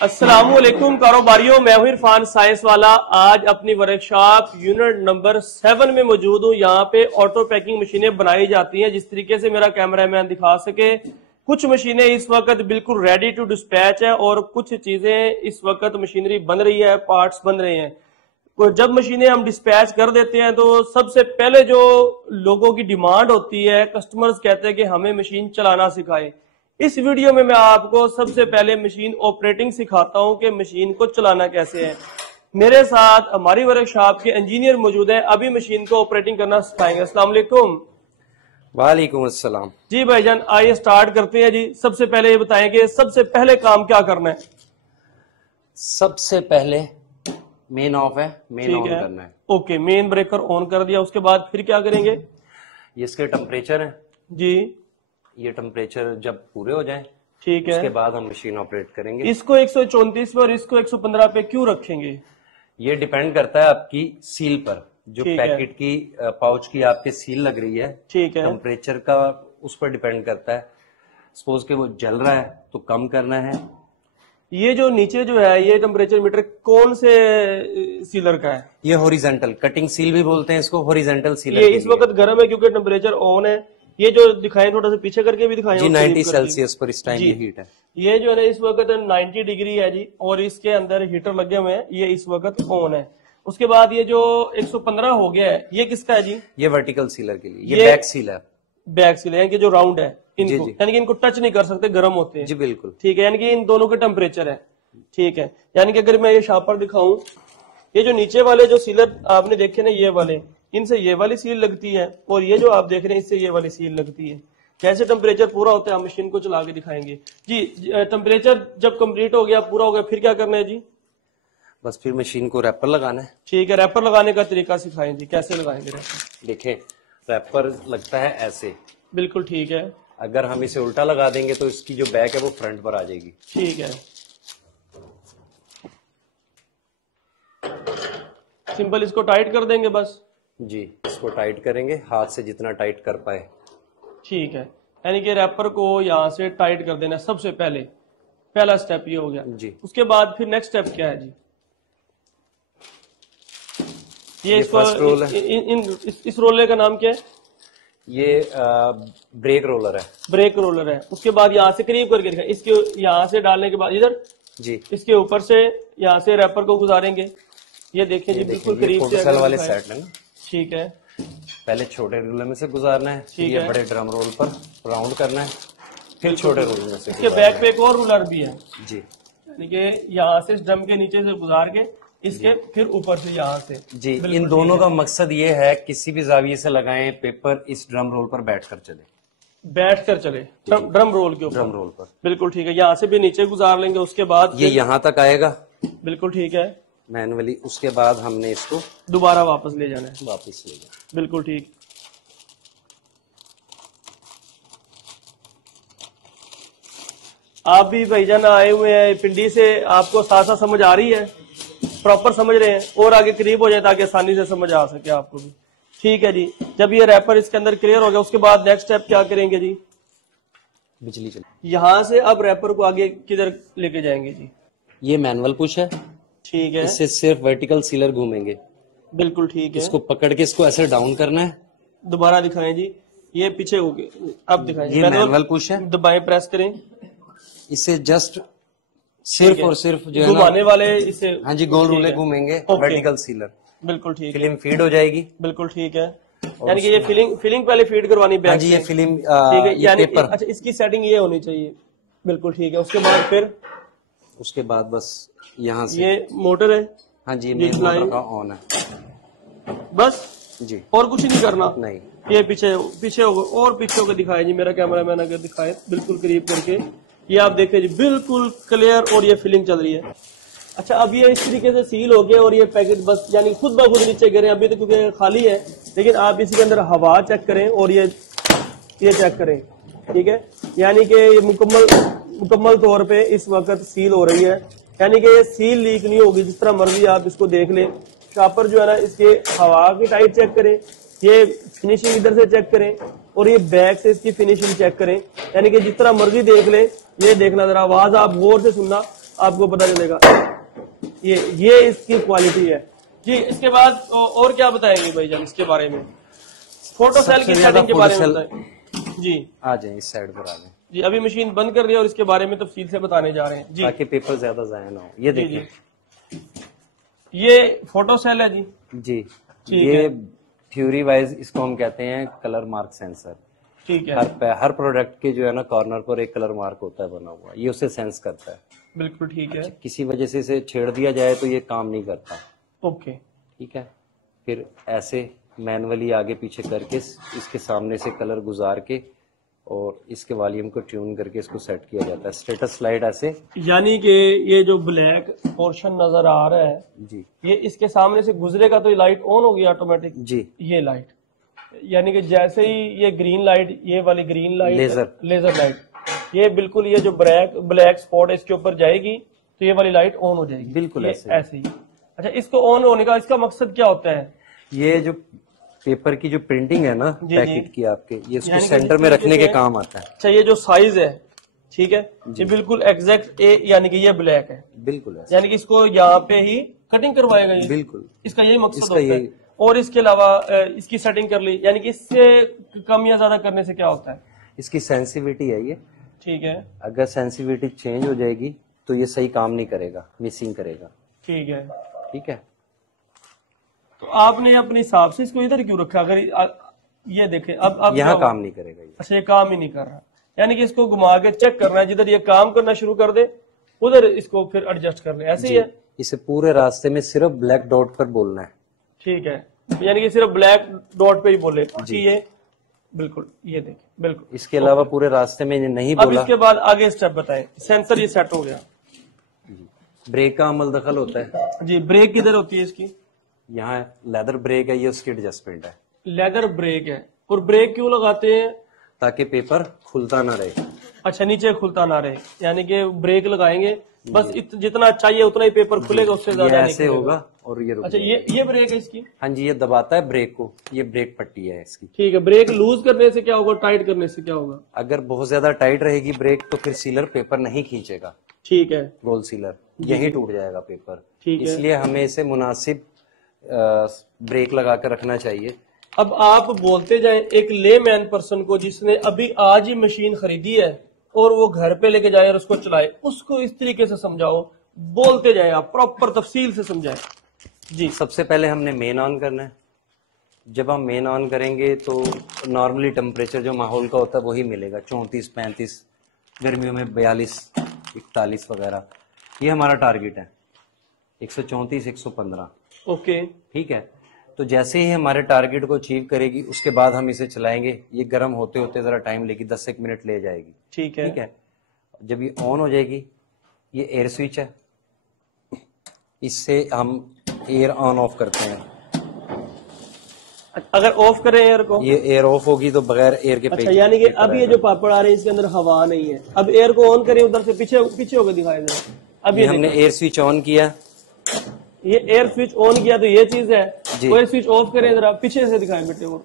अस्सलामुअलैकुम कारोबारियों, मैं हूं इरफान साइंस वाला। आज अपनी वर्कशॉप यूनिट नंबर 7 में मौजूद हूं। यहाँ पे ऑटो पैकिंग मशीनें बनाई जाती हैं, जिस तरीके से मेरा कैमरामैन दिखा सके। कुछ मशीनें इस वक्त बिल्कुल रेडी टू डिस्पैच है और कुछ चीजें इस वक्त मशीनरी बन रही है, पार्ट्स बन रहे हैं। जब मशीनें हम डिस्पैच कर देते हैं तो सबसे पहले जो लोगों की डिमांड होती है, कस्टमर्स कहते हैं कि हमें मशीन चलाना सिखाएं। इस वीडियो में मैं आपको सबसे पहले मशीन ऑपरेटिंग सिखाता हूं कि मशीन को चलाना कैसे है। मेरे साथ हमारी वर्कशॉप के इंजीनियर मौजूद हैं, अभी मशीन को ऑपरेटिंग करना सिखाएंगे। अस्सलाम वालेकुम। वालेकुम अस्सलाम। जी भाईजान, आइए स्टार्ट करते हैं जी। सबसे पहले ये बताएं कि सबसे पहले काम क्या करना है। सबसे पहले मेन ऑफ है, मेन ऑन करना है। ओके, मेन ब्रेकर ऑन कर दिया, उसके बाद फिर क्या करेंगे। ये इसके टेम्परेचर है जी, ये टेम्परेचर जब पूरे हो जाए ठीक है, उसके बाद हम मशीन ऑपरेट करेंगे। इसको 134 पे और इसको 115 पे क्यों रखेंगे। ये डिपेंड करता है आपकी सील पर, जो पैकेट की पाउच की आपके सील लग रही है, ठीक है, टेम्परेचर का उस पर डिपेंड करता है। सपोज के वो जल रहा है तो कम करना है। ये जो नीचे जो है ये टेम्परेचर मीटर कौन से सीलर का है। ये हॉरिजॉन्टल कटिंग सील भी बोलते हैं इसको, हॉरिजॉन्टल सीलर। ये इस वक्त गर्म है क्योंकि टेम्परेचर ऑन है। ये जो दिखाएं थोड़ा सा पीछे करके भी दिखाएं। जी 90 सेल्सियस पर इस टाइम ये हीट है। ये जो है ना इस वक्त 90 डिग्री है जी, और इसके अंदर हीटर लगे हुए हैं। ये इस वक्त ऑन है। उसके बाद ये जो 115 हो गया है, ये किसका है जी। ये वर्टिकल सीलर के लिए, ये बैक सील है। बैक सील है, जो राउंड है इनको, यानी कि इनको टच नहीं कर सकते, गर्म होते हैं। जी बिल्कुल, ठीक है, यानी कि इन दोनों के टेम्परेचर है। ठीक है, यानी कि अगर मैं ये शापर दिखाऊं, ये जो नीचे वाले जो सीलर आपने देखे ना, ये वाले, इनसे ये वाली सील लगती है, और ये जो आप देख रहे हैं इससे ये वाली सील लगती है। कैसे टेम्परेचर पूरा होता है हम मशीन को चला के दिखाएंगे जी। टेम्परेचर जब कंप्लीट हो गया, पूरा हो गया, फिर क्या करना है जी। बस फिर मशीन को रैपर लगाना है। ठीक है, रैपर लगाने का तरीका सिखाएं जी, कैसे लगाएंगे रैपर। देखें, रैपर लगता है ऐसे। बिल्कुल ठीक है। अगर हम इसे उल्टा लगा देंगे तो इसकी जो बैक है वो फ्रंट पर आ जाएगी। ठीक है, सिंपल इसको टाइट कर देंगे बस। जी, इसको टाइट करेंगे, हाथ से जितना टाइट कर पाए। ठीक है, यानी कि रैपर को यहाँ से टाइट कर देना सबसे पहले, पहला स्टेप ये हो गया जी। उसके बाद फिर नेक्स्ट स्टेप क्या है जी। ये इसको रोल है। इस रोलर का नाम क्या है। ये ब्रेक रोलर है। ब्रेक रोलर है। उसके बाद यहाँ से करीब करके दिखा, इसके यहाँ से डालने के बाद इधर जी, इसके ऊपर से यहाँ से रैपर को गुजारेंगे। ये देखें जी, बिल्कुल करीब से वाले सेट है ना। ठीक है, पहले छोटे रोलर में से गुजारना है, फिर ये बड़े ड्रम रोल पर राउंड करना है, फिर छोटे रोलर में से। इसके बैक पे एक और रूलर भी है जी, यानी कि यहाँ से इस ड्रम के नीचे से गुजार के इसके फिर ऊपर से यहाँ से जी। इन दोनों का मकसद ये है, किसी भी जाविये से लगाएं, पेपर इस ड्रम रोल पर बैठ कर चले, ड्रम रोल के ऊपर, ड्रम रोल पर। बिल्कुल ठीक है। यहाँ से भी नीचे गुजार लेंगे, उसके बाद ये यहाँ तक आएगा। बिल्कुल ठीक है, मैनुअली। उसके बाद हमने इसको दोबारा वापस ले जाना है। वापस ले जाना, बिल्कुल ठीक। आप भी भाईजान आए हुए हैं पिंडी से, आपको साथ साथ समझ आ रही है, प्रॉपर समझ रहे हैं, और आगे करीब हो जाए ताकि आसानी से समझ आ सके आपको भी। ठीक है जी। जब ये रैपर इसके अंदर क्लियर हो गया, उसके बाद नेक्स्ट स्टेप क्या करेंगे जी। बिजली चली। यहाँ से अब रैपर को आगे किधर लेके जाएंगे जी। ये मैनुअल पुश है। ठीक है, इससे सिर्फ वर्टिकल सीलर घूमेंगे। बिल्कुल ठीक है। इसको पकड़ के इसको ऐसे डाउन करना है। दोबारा दिखाएं जी, ये पीछे हो गए, अब दिखाएं। ये मैनुअल पुश है, दबाएं, प्रेस करें, इसे जस्ट सिर्फ और सिर्फ जो है घुमाने वाले इसे। हाँ जी, गोल रोले घूमेंगे, वर्टिकल सीलर। बिल्कुल ठीक है, फिल्म फीड हो जाएगी। बिल्कुल ठीक है, यानी कि ये फिलिंग पहले फीड करवानी बैक। हाँ जी, ये फिल्म ठीक है, यानी अच्छा इसकी सेटिंग ये होनी चाहिए। बिल्कुल ठीक है। उसके बाद बस यहाँ से ये मोटर है। हाँ जी, मेन मोटर का ऑन है बस जी, और कुछ नहीं करना। नहीं, ये पीछे होगा, और पीछे होकर दिखाए जी मेरा कैमरामैन, अगर दिखाए बिल्कुल करीब करके, ये आप देखें जी बिल्कुल क्लियर, और ये फिलिंग चल रही है। अच्छा, अब ये इस तरीके से सील हो गया और ये पैकेट बस यानी खुद ब खुद नीचे गिरे। अभी तो क्योंकि खाली है, लेकिन आप इसी के अंदर हवा चेक करें और ये चेक करें। ठीक है, यानी कि ये मुकम्मल तौर पे इस वक्त सील हो रही है, यानी कि ये सील लीक नहीं होगी। जिस तरह मर्जी आप इसको देख लें। शॉपर जो है ना, इसके हवा की टाइट चेक करें, ये फिनिशिंग इधर से चेक करें, और ये बैक से इसकी फिनिशिंग चेक करें। यानी कि जिस तरह मर्जी देख लें, ये देखना, जरा आवाज आप गौर से सुनना, आपको पता चलेगा। ये इसकी क्वालिटी है जी। इसके बाद और क्या बताएंगे भाईजान इसके बारे में? फोटो सेल की सेटिंग के बारे में बताएं जी। आ जाए इस साइड पर आ जाए जी। अभी मशीन बंद कर रही है और इसके बारे में तफसील से बताने जा रहे हैं जी, ताकि पेपर ज्यादा जाया ना हो। ये देखिए, ये फोटो सेल है जी। जी, ये थ्योरी वाइज इसको हम कहते हैं कलर मार्क सेंसर। ठीक है। हर प्रोडक्ट के जो है ना कॉर्नर पर एक कलर मार्क होता है बना हुआ, ये उसे सेंस करता है। बिल्कुल ठीक है। किसी वजह से इसे छेड़ दिया जाए तो ये काम नहीं करता। ओके ठीक है। फिर ऐसे मैनुअली आगे पीछे करके इसके सामने से कलर गुजार के और इसके वॉल्यूम को ट्यून करके इसको सेट किया जाता है। स्टेटस स्लाइड ऐसे, यानी कि ये जो ब्लैक पोर्शन नजर आ रहा है जी, ये इसके सामने से गुजरेगा तो ये लाइट ऑन होगी ऑटोमेटिक जी। ये लाइट, यानी कि जैसे ही ये ग्रीन लाइट, ये वाली ग्रीन लाइट लेजर लाइट, ये बिल्कुल ये जो ब्लैक स्पॉट है इसके ऊपर जाएगी तो ये वाली लाइट ऑन हो जाएगी। बिल्कुल ऐसे ही। अच्छा, इसको ऑन होने का इसका मकसद क्या होता है? ये जो पेपर की जो प्रिंटिंग है ना पैकेट की आपके, ये इसको सेंटर में रखने के काम आता है। अच्छा, ये जो साइज है, ठीक है, ये बिल्कुल एग्जैक्ट यानी कि ये ब्लैक है, बिल्कुल है, यानी कि इसको यहाँ पे ही कटिंग करवाएगा ये। बिल्कुल, इसका यही मकसद होता है। और इसके अलावा इसकी सेटिंग कर ली, यानी कि इससे कम या ज्यादा करने से क्या होता है? इसकी सेंसिटिविटी है ये। ठीक है। अगर सेंसिटिविटी चेंज हो जाएगी तो ये सही काम नहीं करेगा, मिसिंग करेगा। ठीक है। ठीक है। तो आपने अपने हिसाब से इसको इधर क्यों रखा? अगर ये देखें अब यहाँ काम नहीं करेगा ये। अच्छा, ये काम ही नहीं कर रहा, यानी कि इसको घुमा के चेक करना है, जिधर ये काम करना शुरू कर दे उधर इसको फिर एडजस्ट कर ले, ऐसे ही है। इसे पूरे रास्ते में सिर्फ ब्लैक डॉट पर बोलना है। ठीक है, यानी कि सिर्फ ब्लैक डॉट पे ही बोले जी। ये बिल्कुल, ये देखिए बिल्कुल। इसके अलावा पूरे रास्ते में नहीं अब बोला। इसके बाद आगे स्टेप बताएं। सेंसर ये सेट हो गया, ब्रेक का अमल दखल होता है जी। ब्रेक किधर होती है इसकी? यहाँ लेदर ब्रेक है, ये उसकी एडजस्टमेंट है। लेदर ब्रेक है। और ब्रेक क्यों लगाते हैं? ताकि पेपर खुलता ना रहे। अच्छा, नीचे खुलता ना रहे, यानी कि ब्रेक लगाएंगे बस जितना चाहिए उतना ही पेपर खुलेगा, उससे ज्यादा नहीं ऐसे होगा। और ये अच्छा, ये ब्रेक है इसकी? हाँ जी, ये दबाता है ब्रेक को, ये ब्रेक पट्टी है इसकी। ठीक है। ब्रेक लूज करने से क्या होगा, टाइट करने से क्या होगा? अगर बहुत ज्यादा टाइट रहेगी ब्रेक तो फिर सीलर पेपर नहीं खींचेगा। ठीक है। रोल सीलर यही टूट जाएगा पेपर। ठीक है। इसलिए हमें इसे मुनासिब ब्रेक लगा कर रखना चाहिए। अब आप बोलते जाए एक लेमैन पर्सन को जिसने अभी आज ही मशीन खरीदी है और वो घर पे लेके जाए और उसको चलाए, उसको इस तरीके से समझाओ, बोलते जाए आप, प्रॉपर तफसील से समझाएं जी। सबसे पहले हमने मेन ऑन करना है। जब हम मेन ऑन करेंगे तो नॉर्मली टेम्परेचर जो माहौल का होता है वही मिलेगा, 34-35, गर्मियों में 42-41 वगैरह। ये हमारा टारगेट है, 134-115। ओके। ठीक है। तो जैसे ही हमारे टारगेट को अचीव करेगी उसके बाद हम इसे चलाएंगे। ये गर्म होते होते जरा टाइम लेगी, 10-1 मिनट ले जाएगी। ठीक है। ठीक है। जब ये ऑन हो जाएगी, ये एयर स्विच है, इससे हम एयर ऑन ऑफ करते हैं। अगर ऑफ करें एयर को, ये एयर ऑफ होगी तो बगैर एयर के। अच्छा, यानी कि अब ये जो पापड़ आ रहे हैं इसके अंदर हवा नहीं है। अब एयर को ऑन करें, उधर से पीछे होकर दिखाई दे। अब ये हमने एयर स्विच ऑन किया, ये एयर स्विच ऑन किया तो ये चीज है। एयर स्विच ऑफ करें, जरा पीछे से दिखाएं बेटे वो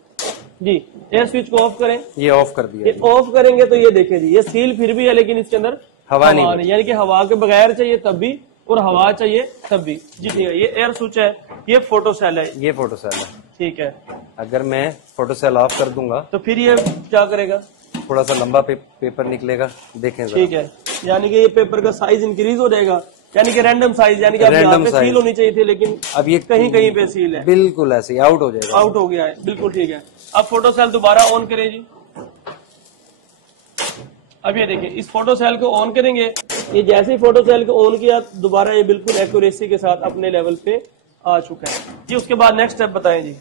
जी। एयर स्विच को ऑफ करें, ये ऑफ कर दिया। ये ऑफ करेंगे तो ये देखें जी, ये सील फिर भी है लेकिन इसके अंदर हवा नहीं, यानी कि हवा के बगैर चाहिए तब भी और हवा चाहिए तब भी जी। ठीक है। ये एयर स्विच है, ये फोटो सेल है, ये फोटो सेल है। ठीक है। अगर मैं फोटो सेल ऑफ कर दूंगा तो फिर ये क्या करेगा? थोड़ा सा लंबा पेपर निकलेगा, देखें जरा। ठीक है, यानी कि ये पेपर का साइज इंक्रीज हो जाएगा, यानी कि रैंडम साइज, यानी कि अब यहाँ पे सील होनी चाहिए थी लेकिन अब ये कहीं कहीं पे सील है। बिल्कुल ऐसे आउट हो जाएगा, आउट हो गया है। बिल्कुल ठीक है। अब फोटो सेल दोबारा ऑन करें जी। अब ये देखिए, इस फोटो सेल को ऑन करेंगे, ये जैसे ही फोटो सेल को ऑन किया दोबारा ये बिल्कुल एक्यूरेसी के साथ अपने लेवल पे आ चुका है जी। उसके बाद नेक्स्ट स्टेप बताएं जी।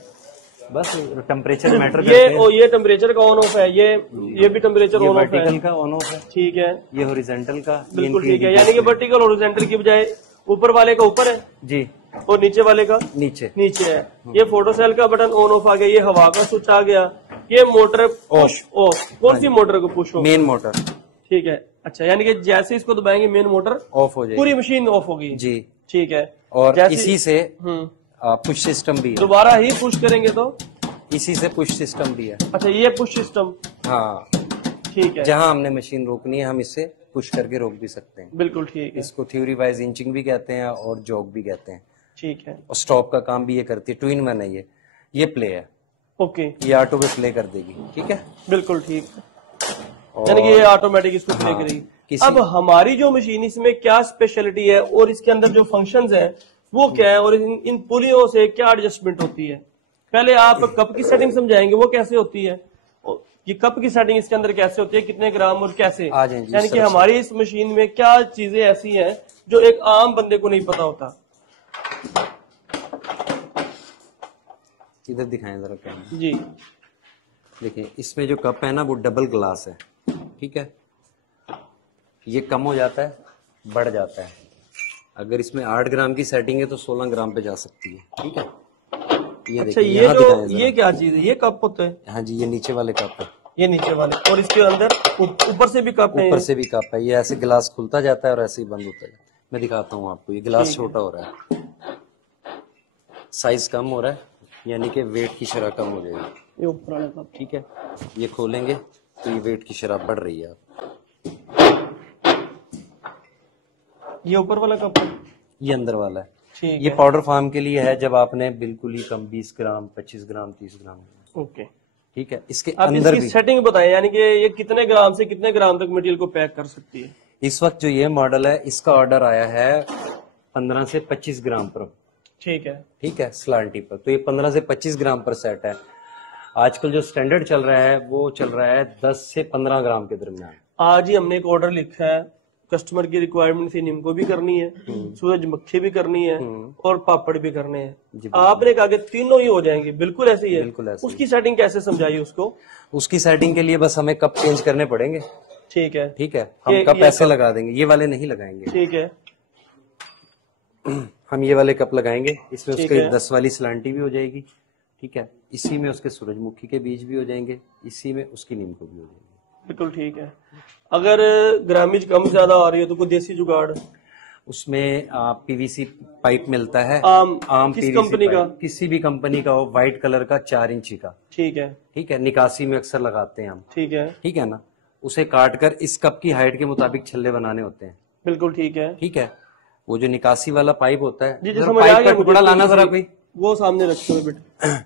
बस टेम्परेचर मैटर करते हैं। ये टेम्परेचर का ऑन ऑफ है, ये भी टेम्परेचर ऑन ऑफ है। वर्टिकल का ऑन ऑफ है, ठीक है। ये हॉरिजॉन्टल का, बिल्कुल ठीक है, यानी कि वर्टिकल हॉरिजॉन्टल की बजाय ऊपर वाले का ऊपर है जी और नीचे वाले का नीचे है। ये फोटो सेल का बटन ऑन ऑफ आ गया, ये हवा का स्विच आ गया, ये मोटर पुश ऑफ। कौन सी मोटर को पुश ऑफ? Main motor. ठीक है। अच्छा, यानी कि जैसे इसको दबाएंगे मेन मोटर ऑफ हो जाएगी, पूरी मशीन ऑफ होगी जी। ठीक है। और इसी से पुश सिस्टम भी है, दोबारा ही पुश करेंगे तो इसी से पुश सिस्टम भी है। अच्छा, ये पुश सिस्टम, हाँ ठीक है। जहाँ हमने मशीन रोकनी है हम इससे पुश करके रोक भी सकते हैं। बिल्कुल ठीक है। इसको थ्योरी वाइज इंचिंग भी कहते हैं और जॉग भी कहते हैं। ठीक है। और स्टॉप का काम भी ये करती है। 2-in-1 है ये प्ले है। ओके, ये ऑटो पे प्ले कर देगी। ठीक है, बिल्कुल ठीक है, यानी कि ये ऑटोमेटिक इसको प्ले करेगी। अब हमारी जो मशीन, इसमें क्या स्पेशलिटी है और इसके अंदर जो फंक्शंस है वो क्या है, और इन पुलियों से क्या एडजस्टमेंट होती है? पहले आप कप की सेटिंग समझाएंगे, वो कैसे होती है, ये कप की सेटिंग इसके अंदर कैसे होती है, कितने ग्राम और कैसे, यानी कि हमारी इस मशीन में क्या चीजें ऐसी हैं जो एक आम बंदे को नहीं पता होता। इधर दिखाएं जरा कैमरा जी। देखिए, इसमें जो कप है ना वो डबल ग्लास है। ठीक है, ये कम हो जाता है, बढ़ जाता है। अगर इसमें 8 ग्राम की सेटिंग है तो 16 ग्राम पे जा सकती है। ठीक है, ये अच्छा, ये क्या चीज है? ये कप होता है? हाँ जी, ये नीचे वाले कप है। ये नीचे वाले, और इसके अंदर ऊपर से भी कप है? ऊपर से भी कप है। ये ऐसे गिलास खुलता जाता है और ऐसे ही बंद होता है। मैं दिखाता हूँ आपको। ये गिलास छोटा हो रहा है, साइज कम हो रहा है, यानी कि वेट की शरह कम हो जाएगी। ये ऊपर वाला कप। ठीक है, ये खोलेंगे तो ये वेट की शरह बढ़ रही है। ये ऊपर वाला कप है, ये अंदर वाला है। ठीक ये है। पाउडर फार्म के लिए है, जब आपने बिल्कुल ही कम 20 ग्राम 25 ग्राम 30 ग्राम। ओके, ठीक है, इसके आप अंदर इसकी सेटिंग बताएं, यानी कि ये कितने ग्राम से कितने ग्राम तक मटेरियल को पैक कर सकती है? इस वक्त जो ये मॉडल है, इसका ऑर्डर आया है 15 से 25 ग्राम पर। ठीक है। ठीक है, स्लांटी पर। तो ये 15 से 25 ग्राम पर सेट है। आजकल जो स्टैंडर्ड चल रहा है वो चल रहा है 10 से 15 ग्राम के दरमियान। आज ही हमने एक ऑर्डर लिखा है, कस्टमर की रिक्वायरमेंट थी, नीम को भी करनी है, सूरजमुखी भी करनी है और पापड़ भी करने हैं। आपने कहा कि तीनों ही हो जाएंगे, बिल्कुल ऐसे ही है। बिल्कुल ऐसे। उसकी सेटिंग कैसे समझाइए उसको? उसकी सेटिंग के लिए बस हमें कप चेंज करने पड़ेंगे। ठीक है। ठीक है, हम कप ऐसे लगा देंगे, ये वाले नहीं लगाएंगे। ठीक है, हम ये वाले कप लगाएंगे, इसमें उसके 10 वाली सलांटी भी हो जाएगी। ठीक है, इसी में उसके सूरजमुखी के बीज भी हो जाएंगे, इसी में उसकी नीम को भी हो जाएगी। बिल्कुल ठीक है। अगर ग्रामेज कम ज्यादा आ रही है तो कोई देसी जुगाड़? उसमें पीवीसी पाइप मिलता है, आम किस कंपनी का? किसी भी कंपनी का हो, व्हाइट कलर का 4 इंची का। ठीक है। ठीक है, निकासी में अक्सर लगाते हैं हम। ठीक है। ठीक है ना, उसे काट कर इस कप की हाइट के मुताबिक छल्ले बनाने होते हैं। बिल्कुल ठीक है। ठीक है, वो जो निकासी वाला पाइप होता है, जी, समझ आ गया। टुकड़ा लाना जरा कोई, वो सामने रखे हुए बेटा।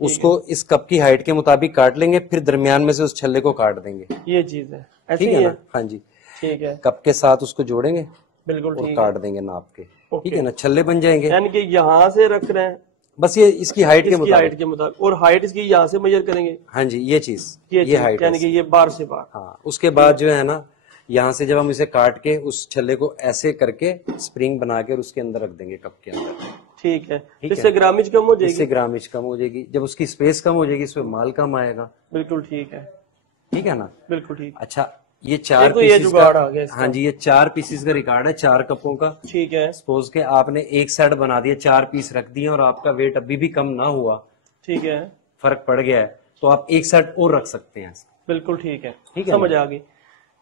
उसको इस कप की हाइट के मुताबिक काट लेंगे, फिर दरमियान में से उस छल्ले को काट देंगे। ये चीज है, ऐसी ठीक है ना? हाँ जी, ठीक है। कप के साथ उसको जोड़ेंगे, बिल्कुल और ठीक काट देंगे नाप के। ठीक है ना, छल्ले बन जाएंगे। यानी कि यहाँ से रख रहे हैं, बस ये इसकी हाइट के मुताबिक, और हाइट इसकी यहाँ से मेजर करेंगे। हाँ जी, ये चीज, ये हाइट, यानी कि ये बार से बार। हाँ, उसके बाद जो है ना, यहाँ से जब हम इसे काट के उस छल्ले को ऐसे करके स्प्रिंग बना के उसके अंदर रख देंगे, कप के अंदर। ठीक है, इससे ग्रामेज कम हो जाएगी। इससे ग्रामेज कम हो जाएगी। जब उसकी स्पेस कम हो जाएगी, इसमें माल कम आएगा। बिल्कुल ठीक है। ठीक है ना? बिल्कुल ठीक। अच्छा, ये 4 तो ये जुगाड़ आ गया। हाँ जी, ये 4 पीसेस का रिकॉर्ड है, 4 कपों का। ठीक है। सपोज के आपने एक सेट बना दिया, 4 पीस रख दिए और आपका वेट अभी भी कम ना हुआ, ठीक है, फर्क पड़ गया है, तो आप एक सेट और रख सकते हैं। बिल्कुल ठीक है। ठीक है, समझ आ गई।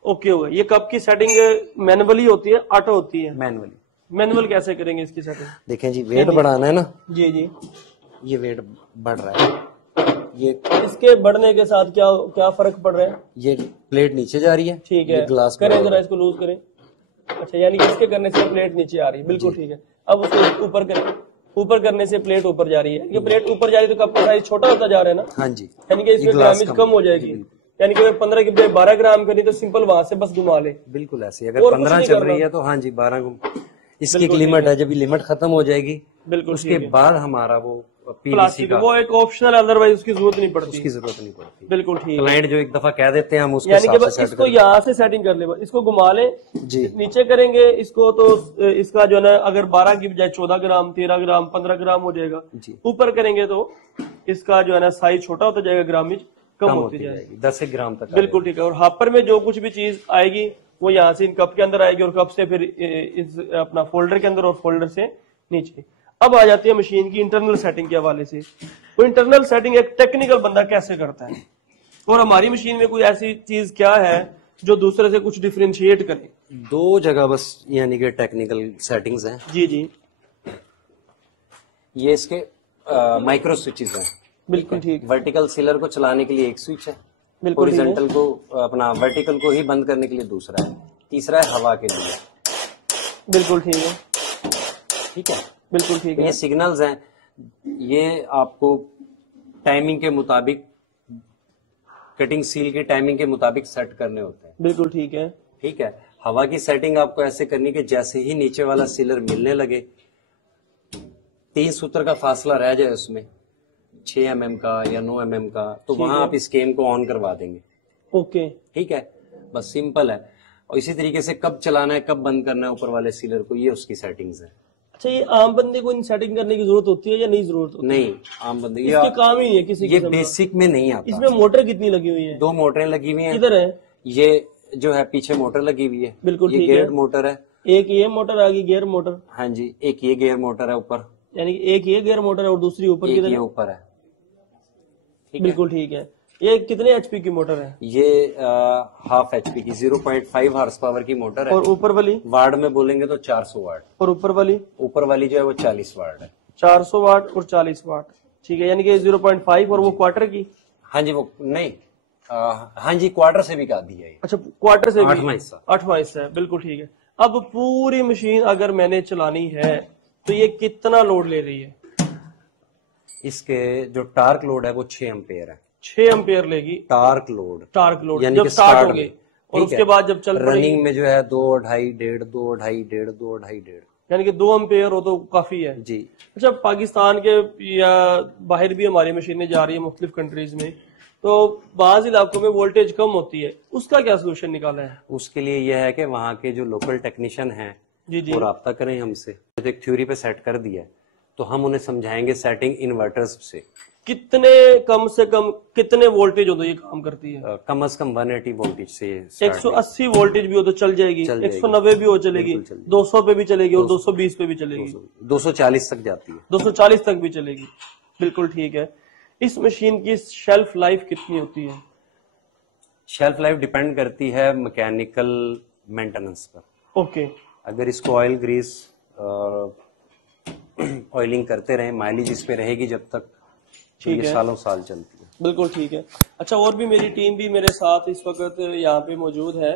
ओके होगा। ये कप की सेटिंग मैनुअली होती है, ऑटो होती है? मैनुअली। मैनुअल कैसे करेंगे इसकी सेटिंग? देखें जी, वेट बढ़ाना है ना। जी जी, ये वेट बढ़ रहा है, ये इसके बढ़ने के साथ क्या क्या फर्क पड़ रहा है? ये प्लेट नीचे जा रही है। ठीक है, ग्लास करें जरा, इसको लूज करें। अच्छा, यानी कि इसके करने से प्लेट नीचे आ रही है। बिल्कुल ठीक है। अब उसको ऊपर करें, ऊपर करने से प्लेट ऊपर जा रही है। ये प्लेट ऊपर जा रही है तो कप का साइज छोटा होता जा रहा है ना? हाँ जी, यानी कि इसमें ग्रामेज कम हो जाएगी। यानी कि 15 की 12 ग्राम करनी तो सिंपल वहां से बस घुमा ले। बिल्कुल ऐसे। अगर 15 चल रही है तो हाँ जी 12 घुम। इसकी एक लिमिट है, जब ये लिमिट खत्म हो जाएगी, बिल्कुल उसके बाद हमारा वो प्लास्टिक, वो एक ऑप्शनल, अदरवाइज उसकी जरूरत नहीं पड़ती। उसकी जरूरत नहीं पड़ती। बिल्कुल ठीक। क्लाइंट जो एक दफा कह देते हैं, हम उसको यानी कि बस इसको यहाँ से सेटिंग कर ले, इसको घुमा ले जी, नीचे करेंगे इसको तो इसका जो है ना, अगर 12 की बजाय 14 ग्राम 13 ग्राम 15 ग्राम हो जाएगा। ऊपर करेंगे तो इसका जो है ना साइज छोटा होता जाएगा, ग्रामेज कम होती जाएगी, 10 ग्राम तक। बिल्कुल ठीक है। और हापर में जो कुछ भी चीज आएगी वो यहाँ से इन कप के अंदर आएगी, और कप से फिर इस अपना फोल्डर के अंदर, और फोल्डर से नीचे। अब आ जाती है मशीन की इंटरनल सेटिंग के हवाले से। तो इंटरनल सेटिंग एक टेक्निकल बंदा कैसे करता है, और हमारी मशीन में कोई ऐसी चीज क्या है जो दूसरे से कुछ डिफरेंशिएट करे? 2 जगह बस, यानी कि टेक्निकल सेटिंग्स हैं। जी जी, ये इसके माइक्रो स्विचेस हैं। बिल्कुल ठीक। वर्टिकल सीलर को चलाने के लिए एक स्विच है, हॉरिजॉन्टल को अपना वर्टिकल को ही बंद करने के लिए दूसरा है। तीसरा है हवा के लिए। बिल्कुल ठीक है, ठीक है, बिल्कुल ठीक है। ये सिग्नल्स हैं, ये आपको टाइमिंग के मुताबिक, कटिंग सील की टाइमिंग के मुताबिक सेट करने होते हैं। बिल्कुल ठीक है, ठीक है। हवा की सेटिंग आपको ऐसे करनी कि जैसे ही नीचे वाला सीलर मिलने लगे, 3 सूत्र का फासला रह जाए उसमें 6 mm का या 9 mm का, तो वहां आप इस गेम को ऑन करवा देंगे। ओके, ठीक है, बस सिंपल है। और इसी तरीके से कब चलाना है, कब बंद करना है ऊपर वाले सीलर को, ये उसकी सेटिंग्स है। अच्छा, ये आम बंदे को इन सेटिंग करने की जरूरत होती है या नहीं जरूरत होती? नहीं, आम बंदे इसके काम ही नहीं है किसी ये बेसिक में नहीं आता। इसमें मोटर कितनी लगी हुई है? 2 मोटरें लगी हुई हैं। किधर है? ये जो है पीछे मोटर लगी हुई है। बिल्कुल ये ठीक है। गेयर मोटर है। एक ये मोटर आ गई, गियर मोटर। हाँ जी, एक ये गियर मोटर है ऊपर, यानी कि एक ये गियर मोटर है और दूसरी ऊपर एक ये ऊपर है। ठीक बिल्कुल ठीक है। ये कितने एचपी की मोटर है? ये 1/2 HP की 0.5 हॉर्स पावर की मोटर है। और ऊपर वाली? वाट में बोलेंगे तो 400 वाट। और ऊपर वाली? ऊपर वाली जो है वो 40 वाट है। 400 वाट और 40 वाट, ठीक है। यानी कि 0.5 और वो क्वार्टर की? हाँ जी, वो नहीं, हाँ जी, क्वार्टर से भी का दिया है। अच्छा, क्वार्टर से भी? 8वां हिस्सा। 8वां हिस्सा है, बिल्कुल ठीक है। अब पूरी मशीन अगर मैंने चलानी है तो ये कितना लोड ले रही है? इसके जो टार्क लोड है वो 6 एम्पेयर है। 6 एम्पेयर लेगी टार्क लोड। टार्क लोड यानी जब कि स्टार्ट start होगे, में। और ठीक उसके है। बाद जब चल रनिंग में जो है 2, 2.5, 1.5, 2, 2.5, 1.5, 2, 2.5, 1.5। यानी कि 2 एम्पेयर हो तो काफी है जी। अच्छा, पाकिस्तान के या बाहर भी हमारी मशीनें जा रही है मुख्तलिफ कंट्रीज में, तो बाज इलाकों में वोल्टेज कम होती है, उसका क्या सोल्यूशन निकाला है? उसके लिए यह है कि वहाँ के जो लोकल टेक्नीशियन हैं जी जी, वो राब्ता करें हमसे। तो एक थ्योरी पे सेट कर दिया है, तो हम उन्हें समझाएंगे सेटिंग इन्वर्टर्स से। कितने कम से कम कितने वोल्टेज हो तो ये काम करती है? कम से कम 180 वोल्टेज से 180 वोल्टेज भी हो तो चल जाएगी, 190 भी हो चलेगी, 200 पे भी चलेगी और 220 पे भी चलेगी, 240 तक जाती है, 240 तक भी चलेगी। बिल्कुल ठीक है। इस मशीन की शेल्फ लाइफ कितनी होती है? शेल्फ लाइफ डिपेंड करती है मैकेनिकल मेंटेनेंस पर। ओके, अगर इसको ऑयल ग्रीस ऑयलिंग करते रहे, माइलेज इस पे रहेगी जब तक, ठीक है, सालों साल चलती है। बिल्कुल ठीक है। अच्छा, और भी मेरी टीम भी मेरे साथ इस वक्त यहाँ पे मौजूद है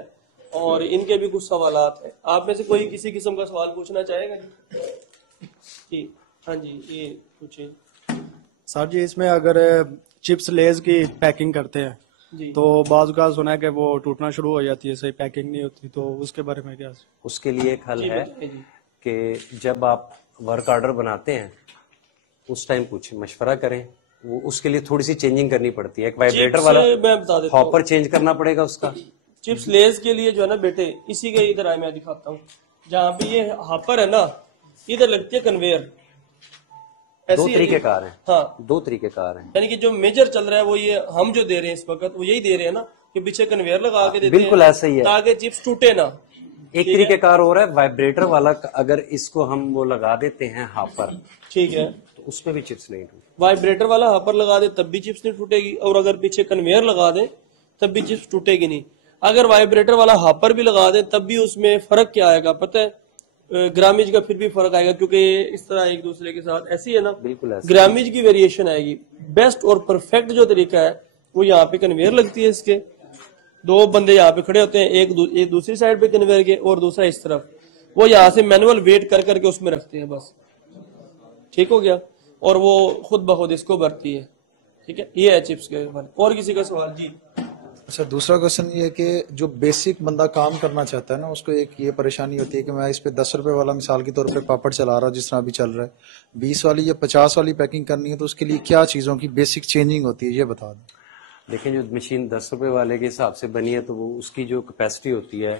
और इनके भी कुछ सवालात हैं। आप में से कोई किसी किस्म का सवाल पूछना चाहेगा जी? हाँ जी, ये पूछिए सर जी। इसमें अगर चिप्स लेज की पैकिंग करते हैं जी, तो बाज़ का सुना है कि वो टूटना शुरू हो जाती है, सही पैकिंग नहीं होती, तो उसके बारे में क्या? उसके लिए एक हल है कि जब आप वर्क ऑर्डर बनाते हैं उस टाइम कुछ मशवरा करें, वो उसके लिए थोड़ी सी चेंजिंग करनी पड़ती है। एक वाइब्रेटर वाला मैं बता देता हूं, हॉपर चेंज करना पड़ेगा उसका। चिप्स लेज के लिए जो है ना बेटे, इसी के इधर आए मैं दिखाता हूँ, जहाँ पे ये हॉपर है ना, इधर लगती है कन्वेयर। 2 तरीकेकार हैं। हाँ, 2 तरीकेकार हैं। यानी कि जो मेजर चल रहा है वो ये हम जो दे रहे हैं इस वक्त, वो यही दे रहे हैं ना कि पीछे कन्वेयर लगा के देते हैं। बिल्कुल ऐसा ही है, ताकि चिप्स टूटे ना। एक तरीकेकार हो रहा है वाइब्रेटर वाला, अगर इसको हम वो लगा देते हैं हॉपर, ठीक है, तो उसमें भी चिप्स नहीं टूटती। वाइब्रेटर वाला हॉपर लगा दे तब भी चिप्स नहीं टूटेगी, और अगर पीछे कन्वेयर लगा दे तब भी चिप्स टूटेगी नहीं। अगर वाइब्रेटर वाला हॉपर भी लगा दे तब भी उसमें फर्क क्या आएगा पता है? ग्रामेज का फिर भी फर्क आएगा, क्योंकि इस तरह एक दूसरे के साथ ऐसी है ना, बिल्कुल ऐसा। ग्रामेज की वेरिएशन आएगी। बेस्ट और परफेक्ट जो तरीका है वो यहाँ पे कन्वेयर लगती है, इसके 2 बंदे यहाँ पे खड़े होते हैं, एक दूसरी साइड पे कन्वेयर के और दूसरा इस तरफ, वो यहाँ से मैनुअल वेट कर करके उसमें रखते हैं, बस ठीक हो गया, और वो खुद ब खुद इसको भरती है। ठीक है, ये है चिप्स के बारे। और किसी का सवाल? जी। अच्छा, दूसरा क्वेश्चन ये है कि जो बेसिक बंदा काम करना चाहता है ना, उसको एक ये परेशानी होती है कि मैं इस पे 10 रुपए वाला मिसाल के तौर पे पापड़ चला रहा हूँ, जिस तरह अभी चल रहा है, 20 वाली या 50 वाली पैकिंग करनी है, तो उसके लिए क्या चीज़ों की बेसिक चेंजिंग होती है, ये बता दें। देखें, जो मशीन 10 रुपए वाले के हिसाब से बनी है तो वो उसकी जो कैपेसिटी होती है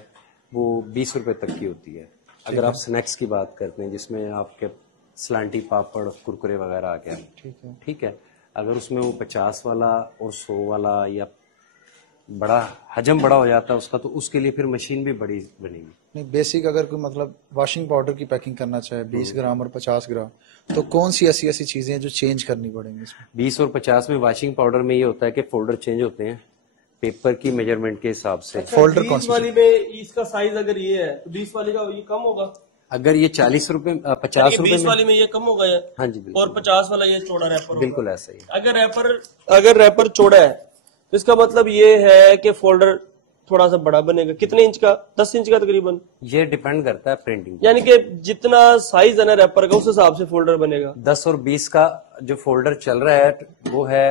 वो 20 रुपए तक की होती है। अगर आप स्नैक्स की बात करते हैं जिसमें आपके सलांटी, पापड़, कुरकुरे वगैरह आ गया, ठीक है, अगर उसमें वो 50 वाला और 100 वाला या बड़ा हजम बड़ा हो जाता है उसका, तो उसके लिए फिर मशीन भी बड़ी बनेगी। नहीं, बेसिक अगर कोई मतलब वॉशिंग पाउडर की पैकिंग करना चाहे 20 ग्राम और 50 ग्राम, तो कौन सी ऐसी चीजें हैं जो चेंज करनी पड़ेंगी इसमें? 20 और 50 में वॉशिंग पाउडर में ये होता है कि फोल्डर चेंज होते हैं पेपर की मेजरमेंट के हिसाब से। अच्छा, फोल्डर 20 वाली में इसका साइज अगर ये है तो 20 वाली का ये कम होगा? अगर ये 40 रुपए 50 रुपए 20 वाली में ये कम होगा? हाँ जी, बिल्कुल। और 50 वाला ये चौड़ा रैपर? बिल्कुल ऐसा ही। अगर रैपर चौड़ा है तो इसका मतलब ये है कि फोल्डर थोड़ा सा बड़ा बनेगा। कितने इंच का? 10 इंच का तकरीबन। ये डिपेंड करता है प्रिंटिंग, यानी कि जितना साइज है ना रैपर का उस हिसाब से फोल्डर बनेगा। 10 और 20 का जो फोल्डर चल रहा है वो है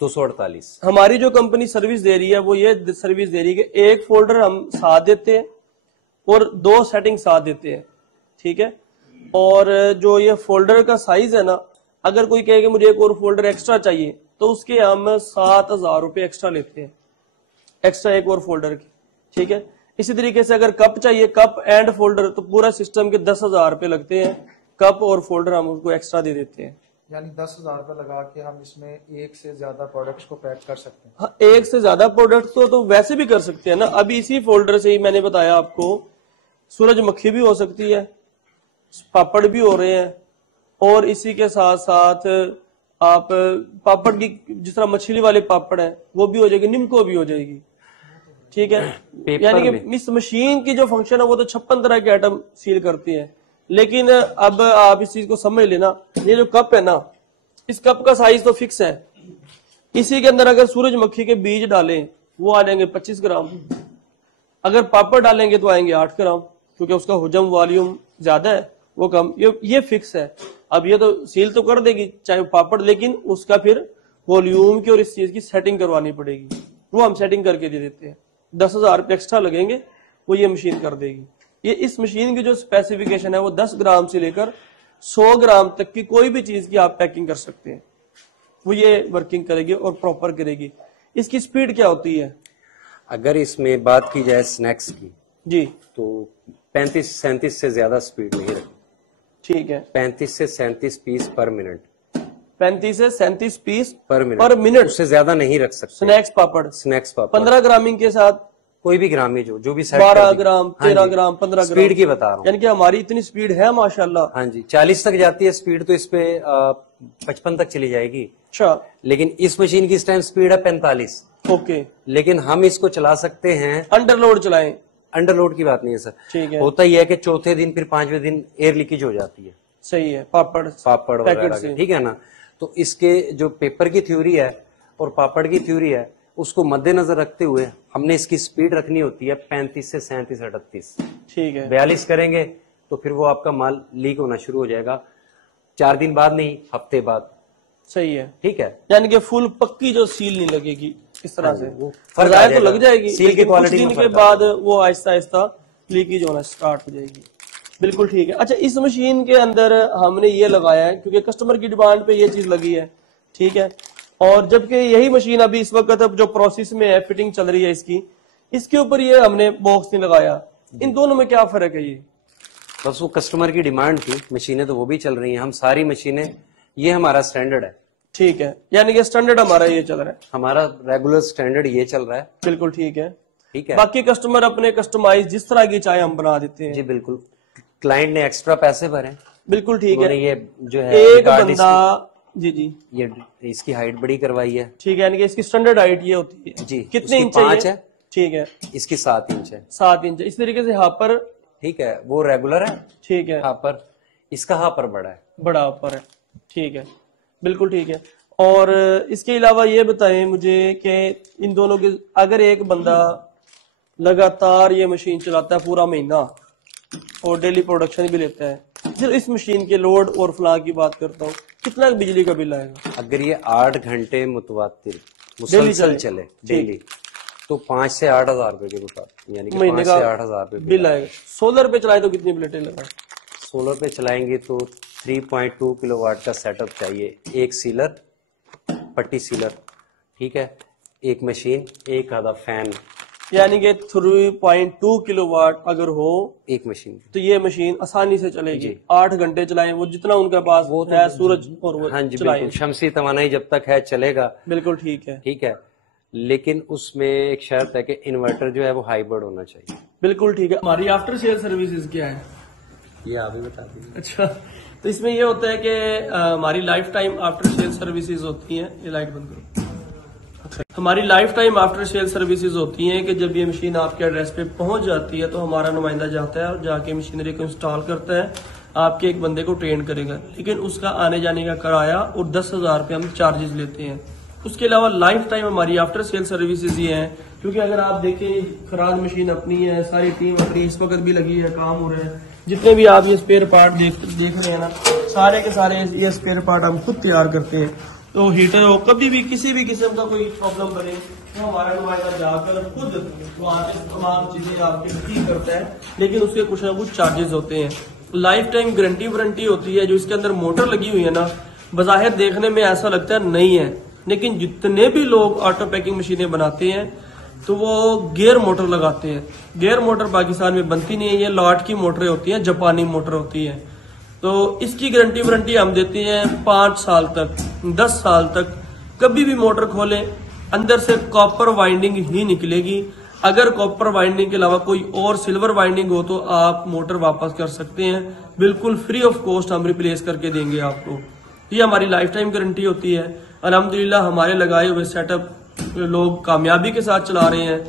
248। हमारी जो कंपनी सर्विस दे रही है वो ये सर्विस दे रही है कि एक फोल्डर हम साथ देते हैं और 2 सेटिंग साथ देते हैं, ठीक है। और जो ये फोल्डर का साइज है ना, अगर कोई कहे कि मुझे एक और फोल्डर एक्स्ट्रा चाहिए तो उसके हम 7,000 रुपए एक्स्ट्रा लेते हैं, एक्स्ट्रा एक और फोल्डर की, ठीक है। इसी तरीके से अगर कप चाहिए, कप एंड फोल्डर, तो पूरा सिस्टम के 10,000 रुपए लगते हैं। कप और फोल्डर हम उसको एक्स्ट्रा दे देते हैं। यानी 10,000 रुपए लगा के हम इसमें एक से ज्यादा प्रोडक्ट्स को पैक कर सकते हैं। हाँ, एक से ज्यादा प्रोडक्ट तो वैसे भी कर सकते हैं ना। अभी इसी फोल्डर से ही मैंने बताया आपको, सूरजमुखी भी हो सकती है, पापड़ भी हो रहे हैं, और इसी के साथ साथ आप पापड़ की जिस तरह मछली वाले पापड़ है वो भी हो जाएगी, निम्को भी हो जाएगी, ठीक है। यानी कि इस मशीन की जो फंक्शन है वो तो 56 तरह के आइटम सील करती है। लेकिन अब आप इस चीज को समझ लेना, ये जो कप है ना, इस कप का साइज तो फिक्स है। इसी के अंदर अगर सूरजमुखी के बीज डालें वो आ जाएंगे 25 ग्राम, अगर पापड़ डालेंगे तो आएंगे 8 ग्राम, क्योंकि उसका हुजम वॉल्यूम ज्यादा है, वो कम। ये फिक्स है। अब ये तो सील तो कर देगी चाहे पापड़, लेकिन उसका फिर वॉल्यूम की और इस चीज की सेटिंग करवानी पड़ेगी, वो हम सेटिंग करके दे देते हैं। 10,000 रुपये एक्स्ट्रा लगेंगे, वो ये मशीन कर देगी। ये इस मशीन की जो स्पेसिफिकेशन है वो 10 ग्राम से लेकर 100 ग्राम तक की कोई भी चीज की आप पैकिंग कर सकते हैं, वो ये वर्किंग करेगी और प्रॉपर करेगी। इसकी स्पीड क्या होती है? अगर इसमें बात की जाए स्नैक्स की जी, तो 35-37 से ज्यादा स्पीड नहीं रखी, ठीक है। 35 से 37 पीस पर मिनट, 35 से 37 पीस पर मिनट, उससे ज्यादा नहीं रख सकते। स्नैक्स पापड़ 15 ग्रामिंग के साथ कोई भी ग्रामी जो भी 12 ग्राम 13 ग्राम 15 ग्राम स्पीड की बता रहा हूँ। यानी कि हमारी इतनी स्पीड है माशाल्लाह। हाँ जी, 40 तक जाती है स्पीड, तो इस पे 55 तक चली जाएगी। अच्छा, लेकिन इस मशीन की इस टाइम स्पीड है 45। ओके, लेकिन हम इसको चला सकते हैं, अंडरलोड चलाएं। अंडरलोड की बात नहीं है सर, ठीक है। होता ही है कि चौथे दिन फिर 5वें दिन एयर लीकेज हो जाती है, सही है, पापड़ वगैरह की, ठीक है ना। तो इसके जो पेपर की थ्योरी है और पापड़ की थ्योरी है, उसको मद्देनजर रखते हुए हमने इसकी स्पीड रखनी होती है 35 से 37 38, ठीक है। 42 करेंगे तो फिर वो आपका माल लीक होना शुरू हो जाएगा, 4 दिन बाद नहीं, हफ्ते बाद। सही है, ठीक है। यानी कि फुल पक्की जो सील नहीं लगेगी इस तरह से, वो फर्क तो लग जाएगी, सील की क्वालिटी कुछ दिन के बाद वो आहिस्ता आहिस्ता लीकेज होना स्टार्ट हो जाएगी। बिल्कुल ठीक है। अच्छा, इस मशीन के अंदर हमने ये लगाया है क्योंकि कस्टमर की डिमांड पे ये चीज लगी है, ठीक है। और जबकि यही मशीन अभी इस वक्त अब जो प्रोसेस में है, फिटिंग चल रही है इसकी, इसके ऊपर ये हमने बॉक्स नहीं लगाया। इन दोनों में क्या फर्क है? ये बस वो कस्टमर की डिमांड थी, मशीनें तो वो भी चल रही हैं, हम सारी मशीनें, ये हमारा स्टैंडर्ड है, ठीक है। यानी कि स्टैंडर्ड हमारा ये चल रहा है, हमारा रेगुलर स्टैंडर्ड ये चल रहा है। बिल्कुल ठीक है, ठीक है। बाकी कस्टमर अपने कस्टमाइज जिस तरह की चाहे हम बना देते हैं। जी बिल्कुल, क्लाइंट ने एक्स्ट्रा पैसे भरे, बिल्कुल ठीक है। ये जो है एक बंदा, जी जी, ये इसकी हाइट बड़ी करवाई है, ठीक है। यानी कि इसकी स्टैंडर्ड हाइट ये होती है जी, कितने इंच 5 है, ठीक है, इसकी 7 इंच है, 7 इंच। इस तरीके से हापर, ठीक है, वो रेगुलर है, ठीक है, हापर, इसका हापर बड़ा है, बड़ा हापर है, ठीक है, बिल्कुल ठीक है। और इसके अलावा ये बताएं मुझे कि इन दोनों के, अगर एक बंदा लगातार ये मशीन चलाता है पूरा महीना और डेली प्रोडक्शन भी लेता है, फिर इस मशीन के लोड और फ्ला की बात करता हूँ, कितना बिजली का बिल आएगा? अगर ये 8 घंटे मुसलसल चले डेली, तो 5 से 8 हजार रुपए के मुताबिक, यानी कि 5 से 8 हजार रुपए बिल आएगा। सोलर पे चलाए तो कितनी प्लेटें लगाए? सोलर पे चलाएंगे तो 3.2 किलोवाट का सेटअप चाहिए, एक सीलर, पट्टी सीलर, ठीक है, एक मशीन, एक आधा फैन, यानी कि 3.2 किलोवाट अगर हो एक मशीन, तो ये मशीन आसानी से चलेगी। 8 घंटे चलाएं, वो जितना उनके पास वो है सूरज और वो हाँ जी बिल्कुल, शमसी तवानाई जब तक है चलेगा, बिल्कुल ठीक है, ठीक है। लेकिन उसमें एक शर्त है कि इन्वर्टर जो है वो हाइब्रिड होना चाहिए। बिल्कुल ठीक है। हमारी आफ्टर सेल सर्विसेज क्या है, ये आप ही बता दीजिए। अच्छा, तो इसमें ये होता है कि हमारी life time after sale services होती हैं। ये लाइट बंद करो। अच्छा, हमारी life time after sale services होती हैं कि जब ये मशीन आपके एड्रेस पे पहुंच जाती है तो हमारा नुमाइंदा जाता है और जाके मशीनरी को इंस्टॉल करता है, आपके एक बंदे को ट्रेन करेगा, लेकिन उसका आने जाने का किराया और 10,000 रुपये हम चार्जेस लेते हैं। उसके अलावा लाइफ टाइम हमारी आफ्टर सेल सर्विसेज ये हैं क्योंकि अगर आप देखें खराद मशीन अपनी है, सारी टीम अपनी इस वक्त भी लगी है, काम हो रहा है। जितने भी आप ये स्पेयर पार्ट देख रहे हैं ना, सारे के सारे ये स्पेयर पार्ट हम खुद तैयार करते हैं। तो हीटर हो, कभी भी किसी भी किस्म का कोई प्रॉब्लम बने तो हमारा नुमाइंदा जाकर खुद वहाँ से तमाम चीजें आपके ठीक करता है, लेकिन उसके कुछ ना कुछ चार्जेस होते हैं। लाइफ टाइम गारंटी वारंटी होती है। जो इसके अंदर मोटर लगी हुई है ना, बज़ाहिर देखने में ऐसा लगता है नहीं है, लेकिन जितने भी लोग ऑटो पैकिंग मशीनें बनाते हैं तो वो गियर मोटर लगाते हैं। गियर मोटर पाकिस्तान में बनती नहीं है, ये लॉट की मोटरें होती हैं, जापानी मोटर होती है। तो इसकी गारंटी वारंटी हम देते हैं 5 साल तक, 10 साल तक। कभी भी मोटर खोलें, अंदर से कॉपर वाइंडिंग ही निकलेगी। अगर कॉपर वाइंडिंग के अलावा कोई और सिल्वर वाइंडिंग हो तो आप मोटर वापस कर सकते हैं, बिल्कुल फ्री ऑफ कॉस्ट हम रिप्लेस करके देंगे आपको। ये हमारी लाइफ टाइम गारंटी होती है। अल्हम्दुलिल्लाह हमारे लगाए हुए सेटअप लोग कामयाबी के साथ चला रहे हैं,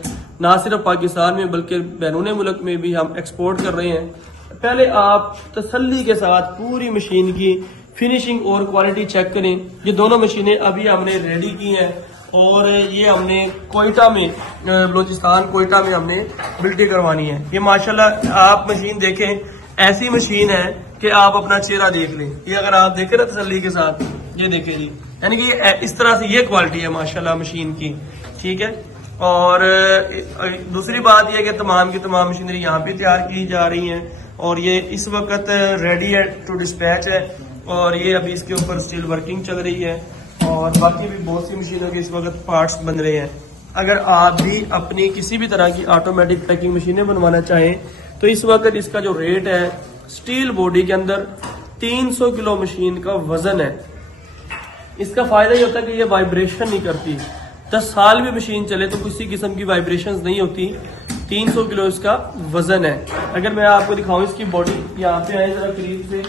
ना सिर्फ पाकिस्तान में बल्कि बैरून मुल्क में भी हम एक्सपोर्ट कर रहे हैं। पहले आप तसल्ली के साथ पूरी मशीन की फिनिशिंग और क्वालिटी चेक करें। ये दोनों मशीनें अभी हमने रेडी की हैं और ये हमने कोयटा में, बलूचिस्तान कोयटा में हमने बिल्टी करवानी है। ये माशाल्लाह आप मशीन देखें, ऐसी मशीन है कि आप अपना चेहरा देख लें। ये अगर आप देखें ना तसल्ली के साथ, ये देखें जी, यानी कि इस तरह से ये क्वालिटी है माशाल्लाह मशीन की, ठीक है। और दूसरी बात यह कि तमाम की तमाम मशीनरी यहाँ पे तैयार की जा रही है और ये इस वक्त रेडी है टू डिस्पैच है और ये अभी इसके ऊपर स्टिल वर्किंग चल रही है और बाकी भी बहुत सी मशीनों के इस वक्त पार्ट्स बन रहे हैं। अगर आप भी अपनी किसी भी तरह की ऑटोमेटिक पैकिंग मशीनें बनवाना चाहें तो इस वक्त इसका जो रेट है, स्टील बॉडी के अंदर 300 किलो मशीन का वजन है। इसका फायदा ये होता है कि ये वाइब्रेशन नहीं करती। 10 साल भी मशीन चले तो किसी किस्म की वाइब्रेशंस नहीं होती। 300 किलो इसका वजन है। अगर मैं आपको दिखाऊं इसकी बॉडी, यहाँ पे आए जरा करीब से,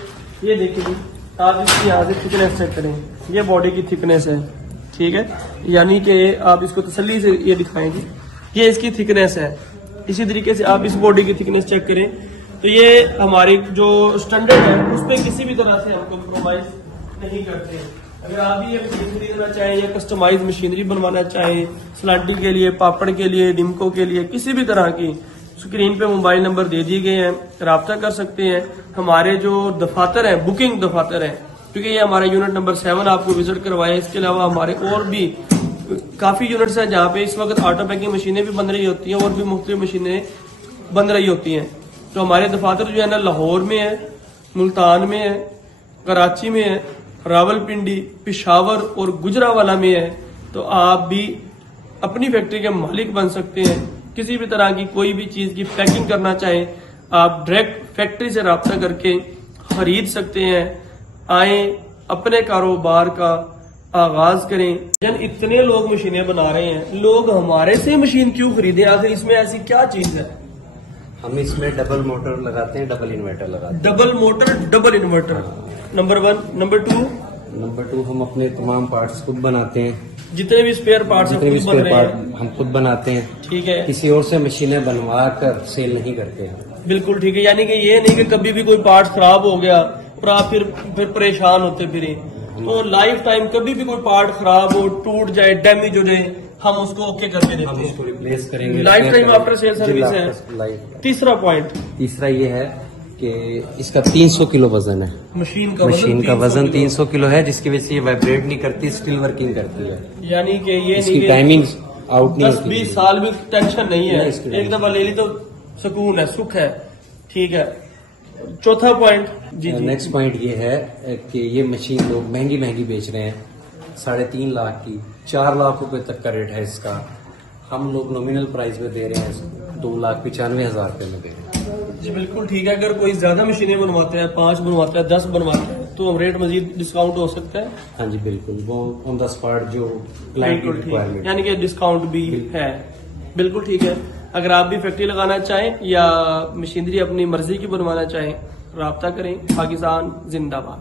ये देखिए आप इसकी यहाँ से थिकनेस चेक करें, ये बॉडी की थिकनेस है, ठीक है। यानी कि आप इसको तसल्ली से ये दिखाएंगे, ये इसकी थिकनेस है। इसी तरीके से आप इस बॉडी की थिकनेस चेक करें तो ये हमारी जो स्टैंडर्ड है उस पर किसी भी तरह से हम कॉम्प्रोमाइज नहीं करते। अगर आप भी ये मशीन खरीदना चाहें या कस्टमाइज मशीनरी बनवाना चाहें, सलाटी के लिए, पापड़ के लिए, डिमको के लिए, किसी भी तरह की, स्क्रीन पे मोबाइल नंबर दे दिए गए हैं, राब्ता कर सकते हैं। हमारे जो दफातर है, बुकिंग दफातर है, क्योंकि ये हमारा यूनिट नंबर 7 आपको विजिट करवाया। इसके अलावा हमारे और भी काफी यूनिट्स हैं जहाँ पे इस वक्त ऑटो पैकिंग मशीनें भी बन रही होती हैं और भी मुख्तलिफ मशीनें बन रही होती हैं। तो हमारे दफातर जो है ना, लाहौर में है, मुल्तान में है, कराची में है, रावलपिंडी, पिशावर और गुजरावाला में है। तो आप भी अपनी फैक्ट्री के मालिक बन सकते हैं। किसी भी तरह की कोई भी चीज की पैकिंग करना चाहें, आप डायरेक्ट फैक्ट्री से राब्ता करके खरीद सकते हैं। आए, अपने कारोबार का आगाज करें। जन इतने लोग मशीनें बना रहे हैं, लोग हमारे से मशीन क्यों खरीदे? आखिर इसमें ऐसी क्या चीज है? हम इसमें डबल मोटर लगाते हैं, डबल इन्वर्टर लगाते हैं। Double motor, double inverter, number 1। Number 2 हम अपने तमाम पार्ट्स खुद बनाते हैं। जितने भी स्पेयर पार्ट्स हम खुद बनाते हैं, ठीक है। किसी और से मशीनें बनवा कर सेल नहीं करते हैं। बिल्कुल ठीक है। यानी कि ये नहीं कि कभी भी कोई पार्ट खराब हो गया और आप फिर परेशान होते फिरे। तो लाइफ टाइम कभी भी कोई पार्ट खराब हो, टूट जाए, डैमेज हो जाए, हम उसको ओके करके देते हैं, उसको रिप्लेस करेंगे। Life time after sale service है। तीसरा ये है कि इसका 300 किलो वजन है। मशीन का वजन 300 किलो है, जिसकी वजह से ये वाइब्रेट नहीं करती, स्टिल वर्किंग करती है। यानी कि ये इसकी टाइमिंग आउट नहीं होती। 10-20 साल भी टेंशन नहीं है, एक दफा ले ली तो सुकून है, सुख है, ठीक है। चौथा पॉइंट जी, नेक्स्ट पॉइंट ये है कि ये मशीन लोग महंगी महंगी बेच रहे हैं, 3.5 लाख की, 4 लाख रुपए तक का रेट है इसका। हम लोग नॉमिनल प्राइस में दे रहे हैं 2,95,000 रुपए में दे रहे हैं। जी बिल्कुल ठीक है। अगर कोई ज्यादा मशीनें बनवाते हैं, 5 बनवाते हैं, 10 बनवाते हैं, तो रेट मजीद डिस्काउंट हो सकता है। हाँ जी बिल्कुल, वो ऑन द स्पॉट जो क्लाइंट की रिक्वायरमेंट, यानी कि डिस्काउंट भी है। बिल्कुल ठीक है। अगर आप भी फैक्ट्री लगाना चाहें या मशीनरी अपनी मर्जी की बनवाना चाहें, राब्ता करें। पाकिस्तान जिंदाबाद।